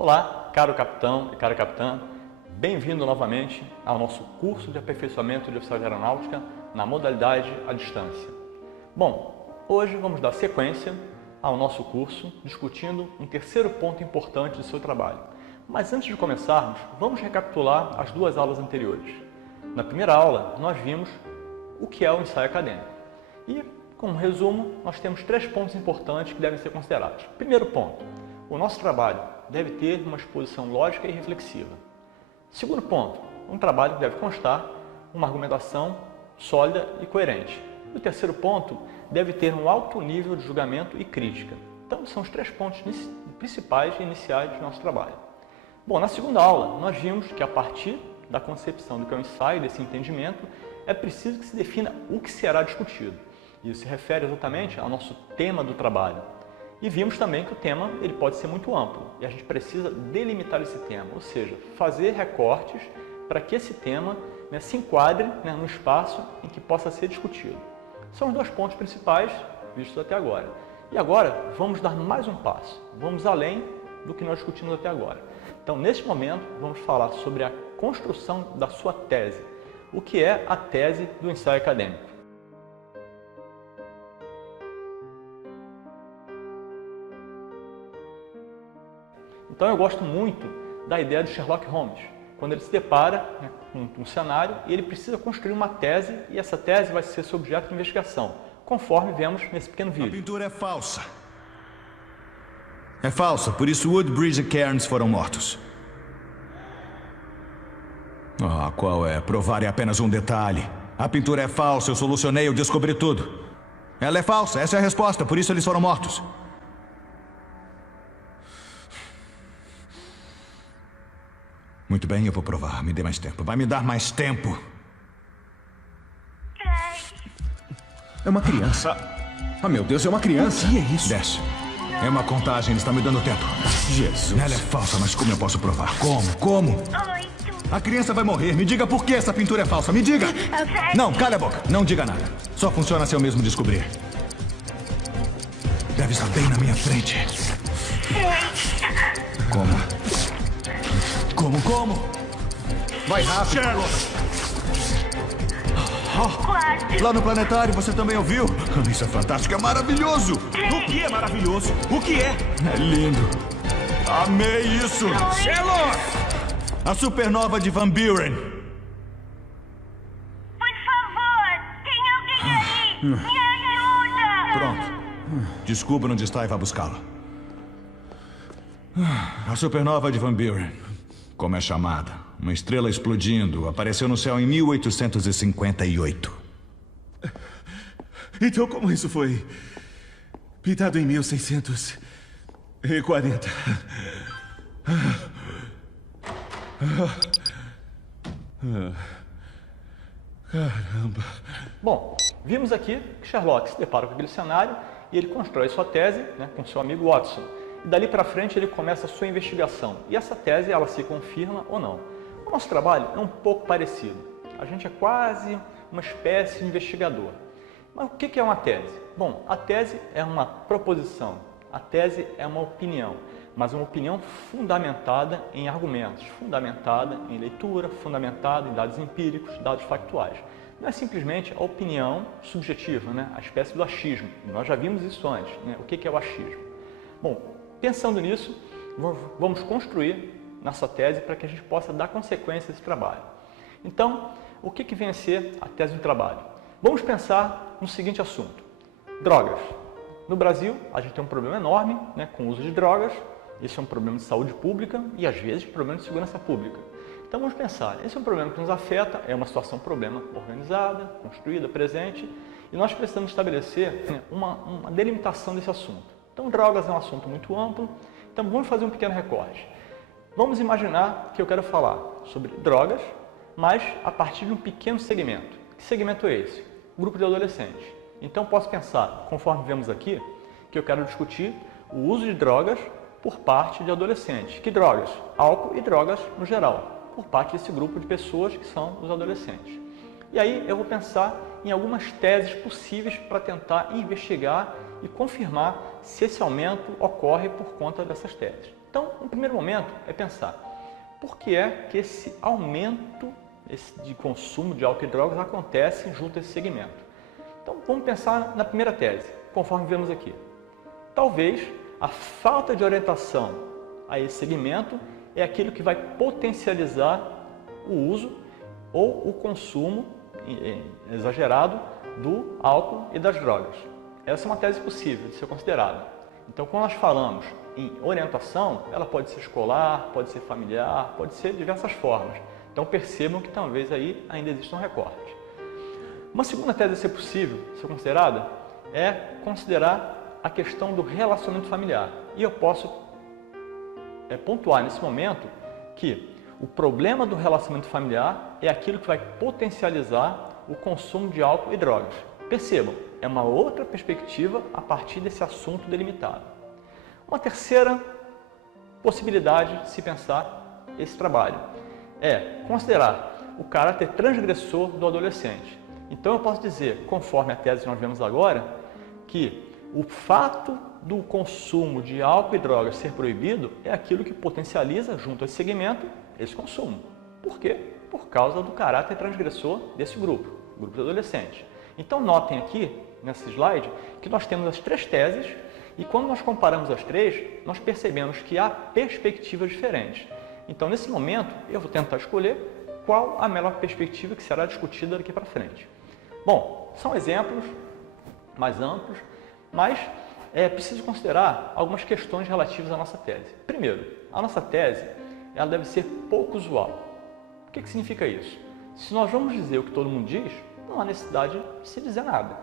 Olá, caro capitão e cara capitã, bem-vindo novamente ao nosso curso de aperfeiçoamento de oficial de aeronáutica na modalidade à distância. Bom, hoje vamos dar sequência ao nosso curso discutindo um terceiro ponto importante do seu trabalho. Mas antes de começarmos, vamos recapitular as duas aulas anteriores. Na primeira aula, nós vimos o que é o ensaio acadêmico. E, como resumo, nós temos 3 pontos importantes que devem ser considerados. Primeiro ponto, o nosso trabalho deve ter uma exposição lógica e reflexiva. Segundo ponto, um trabalho que deve constar uma argumentação sólida e coerente. E o terceiro ponto, deve ter um alto nível de julgamento e crítica. Então, são os 3 pontos principais e iniciais do nosso trabalho. Bom, na segunda aula, nós vimos que a partir da concepção do que é o ensaio, desse entendimento, é preciso que se defina o que será discutido. Isso se refere exatamente ao nosso tema do trabalho. E vimos também que o tema ele pode ser muito amplo e a gente precisa delimitar esse tema, ou seja, fazer recortes para que esse tema se enquadre no espaço em que possa ser discutido. São os 2 pontos principais vistos até agora. E agora vamos dar mais um passo, vamos além do que nós discutimos até agora. Então, neste momento, vamos falar sobre a construção da sua tese. O que é a tese do ensaio acadêmico? Então, eu gosto muito da ideia de Sherlock Holmes, quando ele se depara com um cenário e ele precisa construir uma tese e essa tese vai ser seu objeto de investigação, conforme vemos nesse pequeno vídeo. A pintura é falsa. É falsa, por isso Woodbridge e Cairns foram mortos. Qual é? Provar é apenas um detalhe. A pintura é falsa, eu solucionei, eu descobri tudo. Ela é falsa, essa é a resposta, por isso eles foram mortos. Muito bem, eu vou provar. Me dê mais tempo. Vai me dar mais tempo. É uma criança. Meu Deus, é uma criança. O que é isso? Desce. É uma contagem, ele está me dando tempo. Jesus. Ela é falsa, mas como eu posso provar? Como? A criança vai morrer. Me diga por que essa pintura é falsa. Me diga. Não, cala a boca. Não diga nada. Só funciona se eu mesmo descobrir. Deve estar bem na minha frente. Como? Vai rápido. Lá no planetário, você também ouviu? Isso é fantástico, é maravilhoso. O que é maravilhoso? O que é? É lindo. Amei isso. Sherlock! A supernova de Van Buren. Por favor, tem alguém aí? Me ajuda! Pronto. Descubra onde está e vá buscá-lo. A supernova de Van Buren. Como é chamada? Uma estrela explodindo. Apareceu no céu em 1858. Então como isso foi pintado em 1640? Caramba. Bom, vimos aqui que Sherlock se depara com aquele cenário e ele constrói sua tese com seu amigo Watson. E dali para frente ele começa a sua investigação. E essa tese ela se confirma ou não. O nosso trabalho é um pouco parecido. A gente é quase uma espécie de investigador. Mas o que é uma tese? Bom, a tese é uma proposição. A tese é uma opinião. Mas uma opinião fundamentada em argumentos, fundamentada em leitura, fundamentada em dados empíricos, dados factuais. Não é simplesmente a opinião subjetiva, a espécie do achismo. Nós já vimos isso antes. O que é o achismo? Bom, pensando nisso, vamos construir nossa tese para que a gente possa dar consequência a esse trabalho. Então, o que vem a ser a tese do trabalho? Vamos pensar no seguinte assunto. Drogas. No Brasil, a gente tem um problema enorme com o uso de drogas. Esse é um problema de saúde pública e, às vezes, problema de segurança pública. Então, vamos pensar, esse é um problema que nos afeta, é uma situação, problema organizada, construída, presente, e nós precisamos estabelecer uma delimitação desse assunto. Então, drogas é um assunto muito amplo, então vamos fazer um pequeno recorte. Vamos imaginar que eu quero falar sobre drogas, mas a partir de um pequeno segmento. Que segmento é esse? O grupo de adolescentes. Então, posso pensar, conforme vemos aqui, que eu quero discutir o uso de drogas por parte de adolescentes. Que drogas? Álcool e drogas no geral, por parte desse grupo de pessoas que são os adolescentes. E aí eu vou pensar em algumas teses possíveis para tentar investigar e confirmar se esse aumento ocorre por conta dessas teses. Então, no primeiro momento, é pensar por que é que esse aumento de consumo de álcool e drogas acontece junto a esse segmento. Então, vamos pensar na primeira tese, conforme vemos aqui. Talvez a falta de orientação a esse segmento é aquilo que vai potencializar o uso ou o consumo exagerado do álcool e das drogas. Essa é uma tese possível de ser considerada. Então, quando nós falamos em orientação, ela pode ser escolar, pode ser familiar, pode ser de diversas formas. Então, percebam que talvez aí ainda exista um recorte. Uma segunda tese a ser possível, ser considerada, é considerar a questão do relacionamento familiar. E eu posso pontuar nesse momento que o problema do relacionamento familiar é aquilo que vai potencializar o consumo de álcool e drogas. Percebam, é uma outra perspectiva a partir desse assunto delimitado. Uma terceira possibilidade de se pensar esse trabalho é considerar o caráter transgressor do adolescente. Então eu posso dizer, conforme a tese que nós vemos agora, que o fato do consumo de álcool e drogas ser proibido é aquilo que potencializa, junto a esse segmento, esse consumo. Por quê? Por causa do caráter transgressor desse grupo de adolescentes. Então notem aqui, nesse slide, que nós temos as três teses e quando nós comparamos as três, nós percebemos que há perspectivas diferentes. Então, nesse momento, eu vou tentar escolher qual a melhor perspectiva que será discutida daqui para frente. Bom, são exemplos mais amplos, mas é preciso considerar algumas questões relativas à nossa tese. Primeiro, a nossa tese ela deve ser pouco usual. O que significa isso? Se nós vamos dizer o que todo mundo diz, não há necessidade de se dizer nada.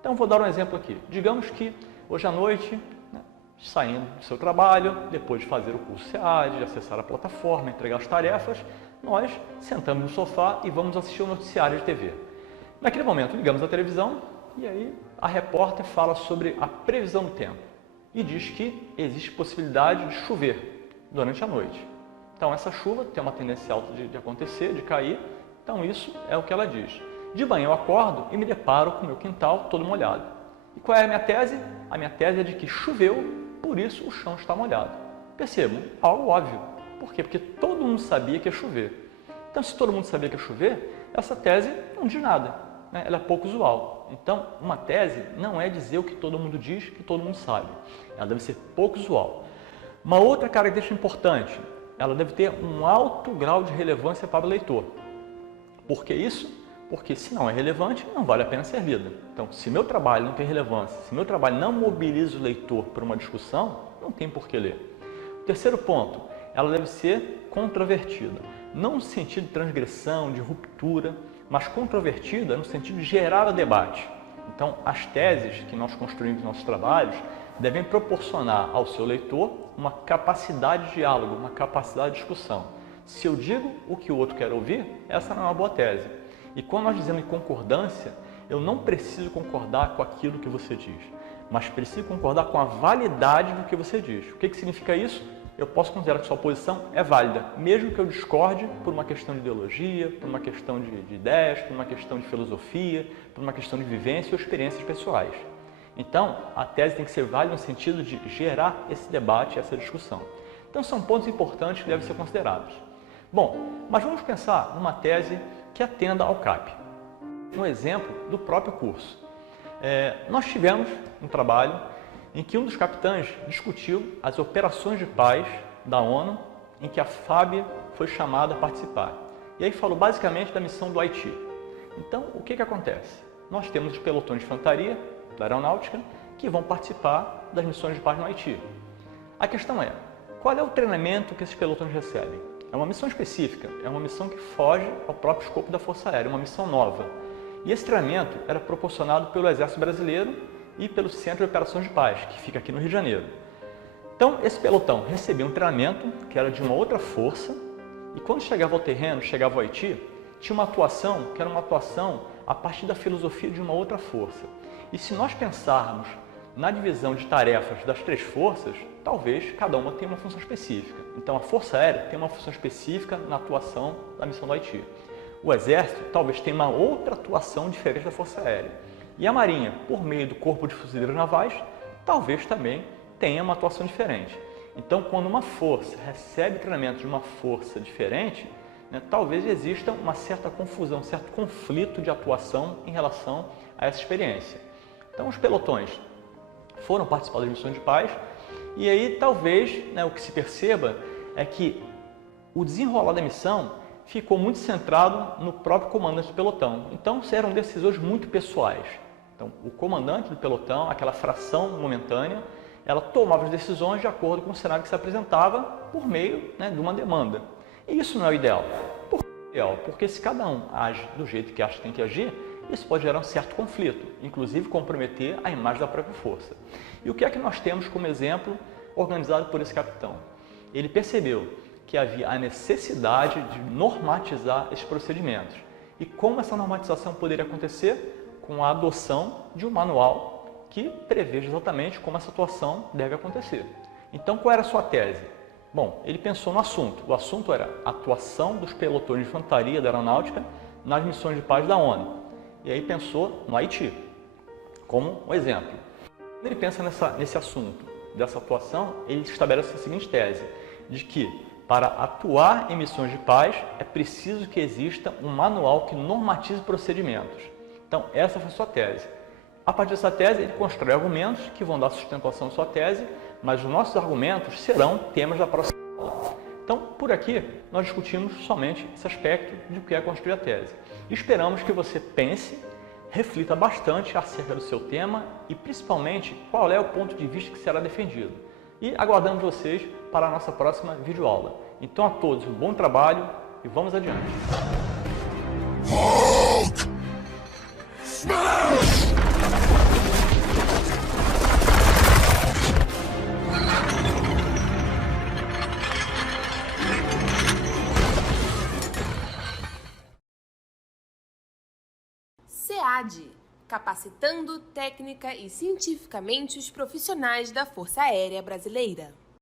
Então, vou dar um exemplo aqui. Digamos que hoje à noite, saindo do seu trabalho, depois de fazer o curso SEAD, de acessar a plataforma, entregar as tarefas, nós sentamos no sofá e vamos assistir o noticiário de TV. Naquele momento, ligamos a televisão e aí a repórter fala sobre a previsão do tempo e diz que existe possibilidade de chover durante a noite. Então, essa chuva tem uma tendência alta de acontecer, de cair, então isso é o que ela diz. De manhã eu acordo e me deparo com o meu quintal todo molhado. E qual é a minha tese? A minha tese é de que choveu, por isso o chão está molhado. Percebam, algo óbvio. Por quê? Porque todo mundo sabia que ia chover. Então, se todo mundo sabia que ia chover, essa tese não diz nada, né? Ela é pouco usual. Então, uma tese não é dizer o que todo mundo diz, que todo mundo sabe. Ela deve ser pouco usual. Uma outra característica importante, ela deve ter um alto grau de relevância para o leitor. Por que isso? Porque se não é relevante, não vale a pena ser lida. Então, se meu trabalho não tem relevância, se meu trabalho não mobiliza o leitor para uma discussão, não tem por que ler. O terceiro ponto, ela deve ser controvertida. Não no sentido de transgressão, de ruptura, mas controvertida no sentido de gerar debate. Então, as teses que nós construímos nos nossos trabalhos devem proporcionar ao seu leitor uma capacidade de diálogo, uma capacidade de discussão. Se eu digo o que o outro quer ouvir, essa não é uma boa tese. E quando nós dizemos em concordância, eu não preciso concordar com aquilo que você diz, mas preciso concordar com a validade do que você diz. O que significa isso? Eu posso considerar que sua posição é válida, mesmo que eu discorde por uma questão de ideologia, por uma questão de ideias, por uma questão de filosofia, por uma questão de vivência ou experiências pessoais. Então, a tese tem que ser válida no sentido de gerar esse debate, essa discussão. Então, são pontos importantes que devem ser considerados. Bom, mas vamos pensar numa tese que atenda ao CAP. Um exemplo do próprio curso. Nós tivemos um trabalho em que um dos capitães discutiu as operações de paz da ONU, em que a FAB foi chamada a participar. E aí falou basicamente da missão do Haiti. Então, o que acontece? Nós temos os pelotões de infantaria da aeronáutica que vão participar das missões de paz no Haiti. A questão é, qual é o treinamento que esses pelotões recebem? É uma missão específica, é uma missão que foge ao próprio escopo da Força Aérea, uma missão nova. E esse treinamento era proporcionado pelo Exército Brasileiro e pelo Centro de Operações de Paz, que fica aqui no Rio de Janeiro. Então, esse pelotão recebia um treinamento que era de uma outra força, e quando chegava ao terreno, chegava ao Haiti, tinha uma atuação que era uma atuação a partir da filosofia de uma outra força. E se nós pensarmos na divisão de tarefas das três forças, talvez cada uma tenha uma função específica. Então, a Força Aérea tem uma função específica na atuação da missão do Haiti. O Exército talvez tenha uma outra atuação diferente da Força Aérea. E a Marinha, por meio do Corpo de Fuzileiros Navais, talvez também tenha uma atuação diferente. Então, quando uma força recebe treinamento de uma força diferente, né, talvez exista uma certa confusão, um certo conflito de atuação em relação a essa experiência. Então, os pelotões foram participar das missões de paz e aí talvez, né, o que se perceba é que o desenrolar da missão ficou muito centrado no próprio comandante do pelotão. Então, eram decisões muito pessoais. Então, o comandante do pelotão, aquela fração momentânea, ela tomava as decisões de acordo com o cenário que se apresentava por meio, né, de uma demanda. E isso não é o ideal. Por que é o ideal? Porque se cada um age do jeito que acha que tem que agir, isso pode gerar um certo conflito, inclusive comprometer a imagem da própria força. E o que é que nós temos como exemplo organizado por esse capitão? Ele percebeu que havia a necessidade de normatizar esses procedimentos. E como essa normatização poderia acontecer? Com a adoção de um manual que preveja exatamente como essa atuação deve acontecer. Então, qual era a sua tese? Bom, ele pensou no assunto. O assunto era a atuação dos pelotões de infantaria da aeronáutica nas missões de paz da ONU. E aí pensou no Haiti, como um exemplo. Quando ele pensa nesse assunto, dessa atuação, ele estabelece a seguinte tese, de que para atuar em missões de paz é preciso que exista um manual que normatize procedimentos. Então, essa foi a sua tese. A partir dessa tese, ele constrói argumentos que vão dar sustentação à sua tese, mas os nossos argumentos serão temas da próxima aula. Então, por aqui, nós discutimos somente esse aspecto de o que é construir a tese. Esperamos que você pense, reflita bastante acerca do seu tema e, principalmente, qual é o ponto de vista que será defendido. E aguardamos vocês para a nossa próxima videoaula. Então, a todos, um bom trabalho e vamos adiante. Hulk! Smash! SEAD, capacitando técnica e cientificamente os profissionais da Força Aérea Brasileira.